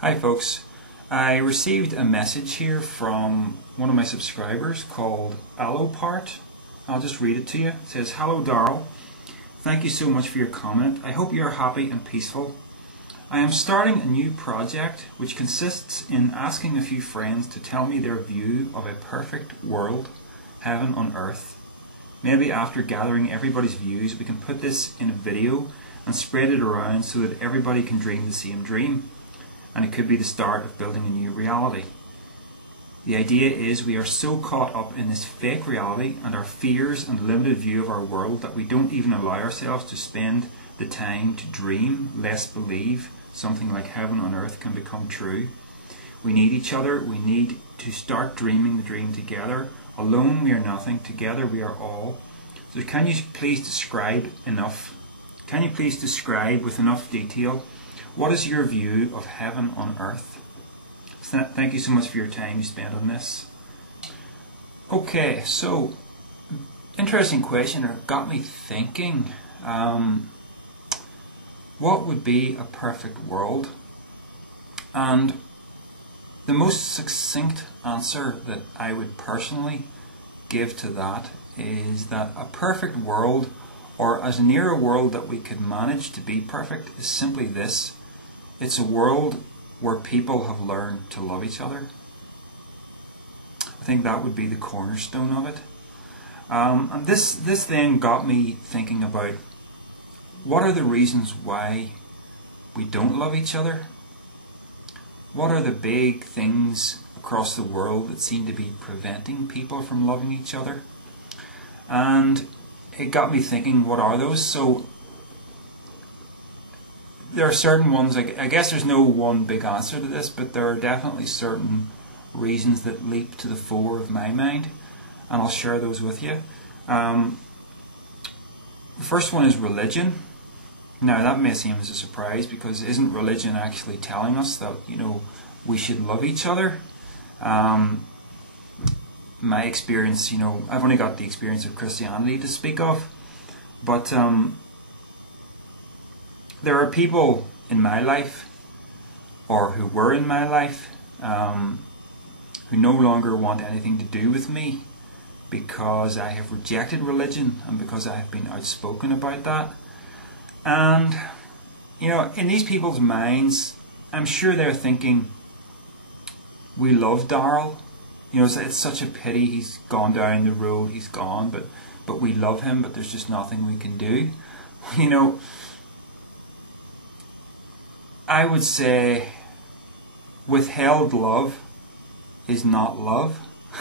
Hi folks, I received a message here from one of my subscribers called Allopart. I'll just read it to you. It says, "Hello Darryl, thank you so much for your comment. I hope you are happy and peaceful. I am starting a new project which consists in asking a few friends to tell me their view of a perfect world, heaven on earth. Maybe after gathering everybody's views we can put this in a video and spread it around so that everybody can dream the same dream. And it could be the start of building a new reality. The idea is we are so caught up in this fake reality and our fears and limited view of our world that we don't even allow ourselves to spend the time to dream, lest believe something like heaven on earth can become true. We need each other. We need to start dreaming the dream together. Alone we are nothing. Together we are all. So can you please describe with enough detail what is your view of heaven on earth? Thank you so much for your time you spent on this." Okay, so interesting question. It got me thinking. What would be a perfect world? And the most succinct answer that I would personally give to that is that a perfect world, or as near a world that we could manage to be perfect, is simply this. It's a world where people have learned to love each other. I think that would be the cornerstone of it. And this then got me thinking about what are the reasons why we don't love each other? What are the big things across the world that seem to be preventing people from loving each other? And it got me thinking, what are those? So there are certain ones, I guess there's no one big answer to this, but there are definitely certain reasons that leap to the fore of my mind, and I'll share those with you. The first one is religion. Now that may seem as a surprise, because isn't religion actually telling us that, we should love each other? My experience, I've only got the experience of Christianity to speak of, but there are people in my life, or who were in my life, who no longer want anything to do with me because I have rejected religion and because I have been outspoken about that. And, in these people's minds, I'm sure they're thinking, we love Darryl. It's such a pity he's gone down the road he's gone, but we love him, but there's just nothing we can do. I would say withheld love is not love.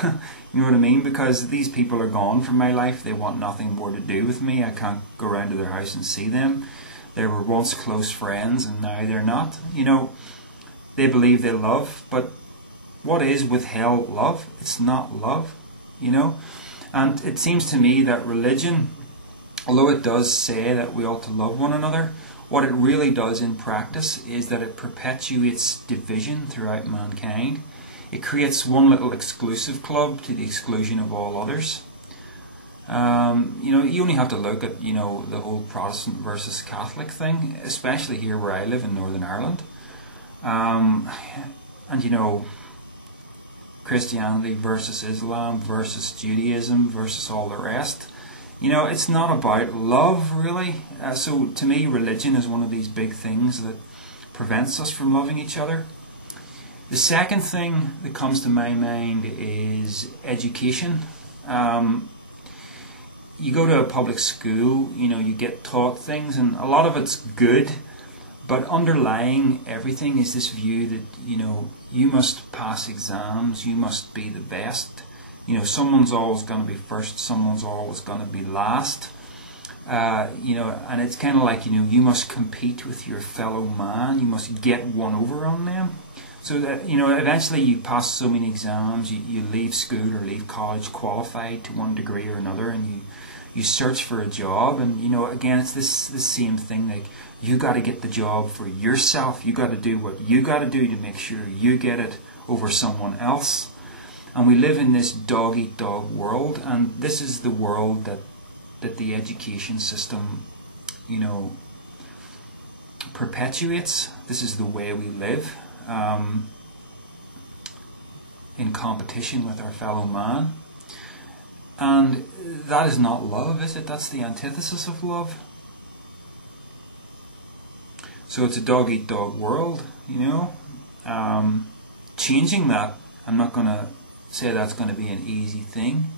You know what I mean? Because these people are gone from my life. They want nothing more to do with me. I can't go around to their house and see them. They were once close friends and now they're not. They believe they love, but what is withheld love? It's not love, And it seems to me that religion, although it does say that we ought to love one another, what it really does in practice is that it perpetuates division throughout mankind. It creates one little exclusive club to the exclusion of all others. You only have to look at, the whole Protestant versus Catholic thing, especially here where I live in Northern Ireland. And Christianity versus Islam versus Judaism versus all the rest. It's not about love, really. So to me, religion is one of these big things that prevents us from loving each other. The second thing that comes to my mind is education. You go to a public school, you get taught things, and a lot of it's good, but underlying everything is this view that, you must pass exams, you must be the best. Someone's always going to be first, someone's always going to be last. And it's kind of like, you must compete with your fellow man, you must get one over on them. So that, eventually you pass so many exams, you leave school or leave college qualified to one degree or another, and you search for a job, and again it's this same thing, like you got to get the job for yourself, you got to do what you got to do to make sure you get it over someone else. And we live in this dog-eat-dog world, and this is the world that the education system, perpetuates. This is the way we live. in competition with our fellow man. And that is not love, is it? That's the antithesis of love. So it's a dog-eat-dog world, you know. Changing that, I'm not going to say that's going to be an easy thing,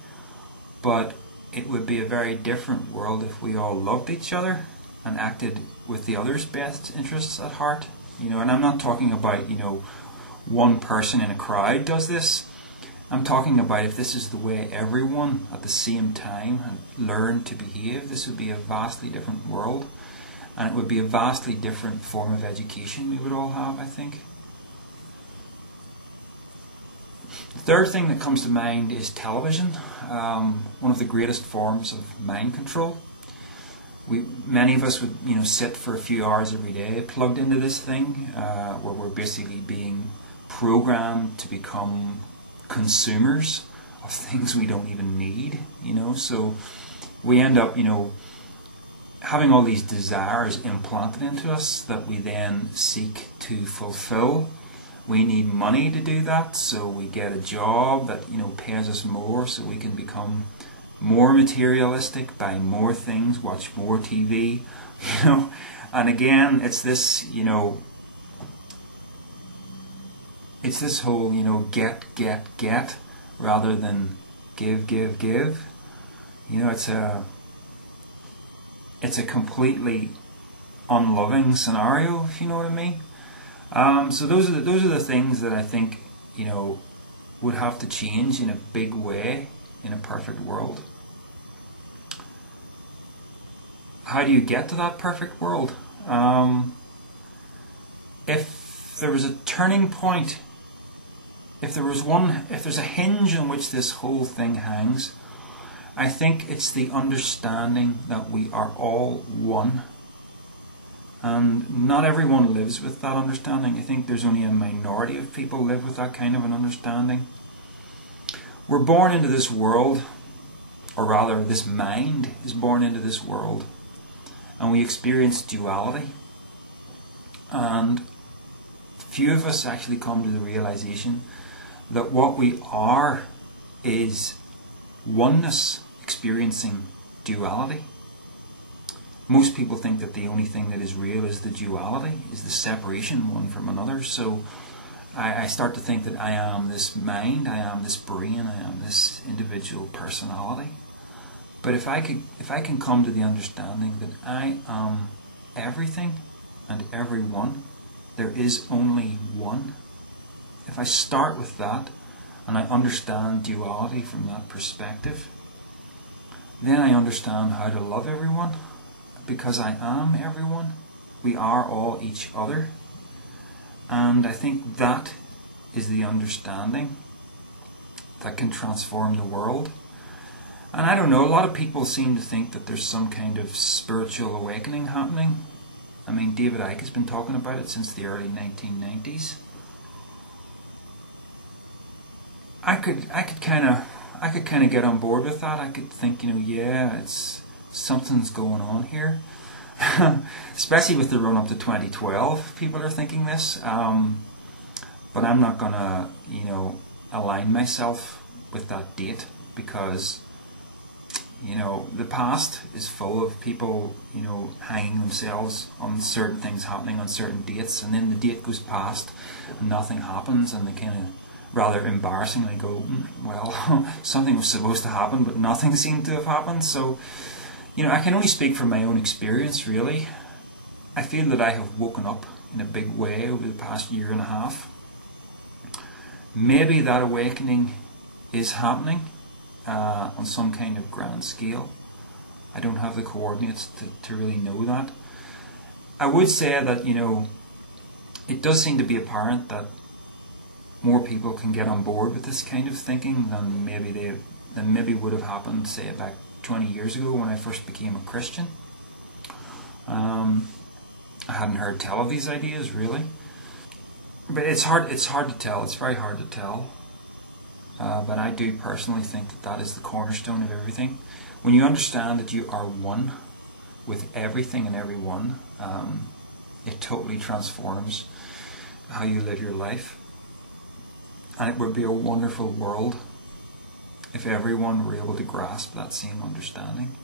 but it would be a very different world if we all loved each other and acted with the other's best interests at heart. You know, and I'm not talking about, you know, one person in a crowd does this. I'm talking about if this is the way everyone at the same time had learned to behave, this would be a vastly different world. And it would be a vastly different form of education we would all have, I think. The third thing that comes to mind is television, one of the greatest forms of mind control. Many of us would, you know, sit for a few hours every day plugged into this thing, where we're basically being programmed to become consumers of things we don't even need, you know. So we end up, you know, having all these desires implanted into us that we then seek to fulfill. We need money to do that, so we get a job that, you know, pays us more so we can become more materialistic, buy more things, watch more TV, you know. And again, it's this, you know, it's this whole, you know, get, rather than give. You know, it's a completely unloving scenario, if you know what I mean. So those are the things that I think, you know, would have to change in a big way in a perfect world. How do you get to that perfect world? If there was a turning point, if there's a hinge on which this whole thing hangs, I think it's the understanding that we are all one. And not everyone lives with that understanding. I think there's only a minority of people live with that kind of an understanding. We're born into this world, or rather this mind is born into this world, and we experience duality. And few of us actually come to the realization that what we are is oneness experiencing duality. Most people think that the only thing that is real is the duality, is the separation one from another. So I start to think that I am this mind, I am this brain, I am this individual personality. But if I can come to the understanding that I am everything and everyone, there is only one. If I start with that and I understand duality from that perspective, then I understand how to love everyone, because I am everyone. We are all each other. And I think that is the understanding that can transform the world. And I don't know, a lot of people seem to think that there's some kind of spiritual awakening happening. I mean, David Icke has been talking about it since the early 1990s. I could kind of get on board with that. I could think, you know, yeah, it's something's going on here. Especially with the run up to 2012, people are thinking this. But I'm not gonna, you know, align myself with that date, because, you know, the past is full of people, you know, hanging themselves on certain things happening on certain dates, and then the date goes past and nothing happens, and they kind of rather embarrassingly go, well, something was supposed to happen but nothing seemed to have happened. So, you know, I can only speak from my own experience, really. I feel that I have woken up in a big way over the past year and a half. Maybe that awakening is happening on some kind of grand scale. I don't have the coordinates to really know that. I would say that, you know, it does seem to be apparent that more people can get on board with this kind of thinking than maybe would have happened, say, about 20 years ago when I first became a Christian. I hadn't heard tell of these ideas, really. But it's hard to tell. It's very hard to tell. But I do personally think that that is the cornerstone of everything. When you understand that you are one with everything and everyone, it totally transforms how you live your life. And it would be a wonderful world if everyone were able to grasp that same understanding.